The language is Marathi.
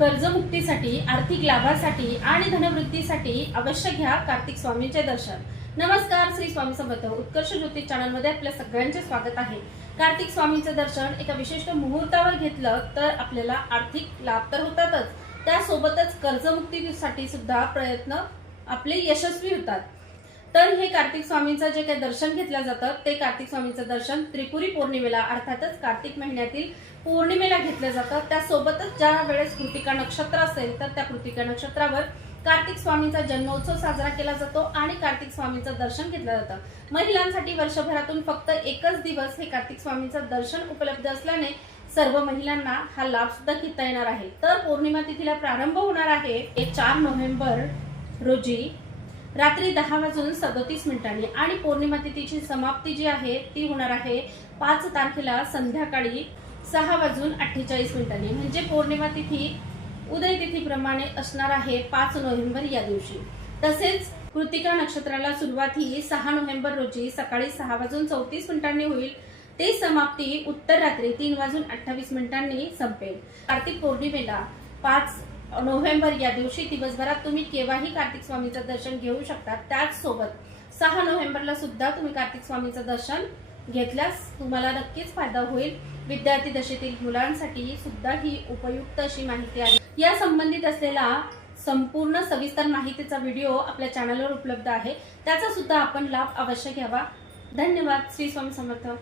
कर्जमुक्तीसाठी आर्थिक लाभासाठी आणि धनवृद्धीसाठी अवश्य घ्या कार्तिक स्वामींचे दर्शन. नमस्कार श्री स्वामी समर्थ. उत्कर्ष ज्योतिष चॅनलमध्ये आपल्या सगळ्यांचे स्वागत आहे. कार्तिक स्वामींचं दर्शन एका विशिष्ट मुहूर्तावर घेतलं तर आपल्याला आर्थिक लाभ तर होतातच. त्यासोबतच कर्जमुक्तीसाठी सुद्धा प्रयत्न आपले यशस्वी होतात. तर हे कार्तिक स्वामींचं जे काही दर्शन घेतलं जातं ते कार्तिक स्वामींचं दर्शन त्रिपुरी पौर्णिमेला अर्थातच कार्तिक महिन्यातील पौर्णिमेला घेतलं जातं. त्यासोबतच ज्या वेळेस कृतिका नक्षत्र असेल तर त्या कृतिका नक्षत्रावर कार्तिक स्वामींचा जन्मोत्सव साजरा केला जातो आणि कार्तिक स्वामींचं दर्शन घेतलं जातं. महिलांसाठी वर्षभरातून फक्त एकच दिवस हे कार्तिक स्वामींचं दर्शन उपलब्ध असल्याने सर्व महिलांना हा लाभ सुद्धा घेता येणार आहे. तर पौर्णिमा तिथीला प्रारंभ होणार आहे एक चार नोव्हेंबर रोजी. रात्री दहा वाजून सदोतीस मिनिटांनी. आणि पौर्णिमा तिथीची समाप्ती जी आहे ती होणार आहे पाच तारखेला संध्याकाळी सहा वाजून अठ्ठेचाळीस मिनिटांनी. म्हणजे पौर्णिमा तिथी उदय तिथीप्रमाणे असणार आहे पाच नोव्हेंबर या दिवशी. तसेच कृतिका नक्षत्राला सुरुवात ही सहा नोव्हेंबर रोजी सकाळी सहा वाजून चौतीस मिनिटांनी होईल. ते समाप्ती उत्तर रात्री तीन वाजून अठ्ठावीस मिनिटांनी संपेल. कार्तिक पौर्णिमेला पाच नोव्हेंबर या दिवशी दिवसभरात तुम्ही केव्हाही कार्तिक स्वामीचं दर्शन घेऊ शकता त्याचसोबत सहा नोव्हेंबरला सुद्धा तुम्ही कार्तिक स्वामीचं दर्शन घेतल्यास तुम्हाला नक्कीच फायदा होईल. विद्यार्थी दशेतील मुलांसाठी सुद्धा ही उपयुक्त अशी माहिती आहे. या संबंधित असलेला संपूर्ण सविस्तर माहितीचा व्हिडिओ आपल्या चॅनलवर उपलब्ध आहे. त्याचा सुद्धा आपण लाभ अवश्य घ्यावा. धन्यवाद. श्री स्वामी समर्थ.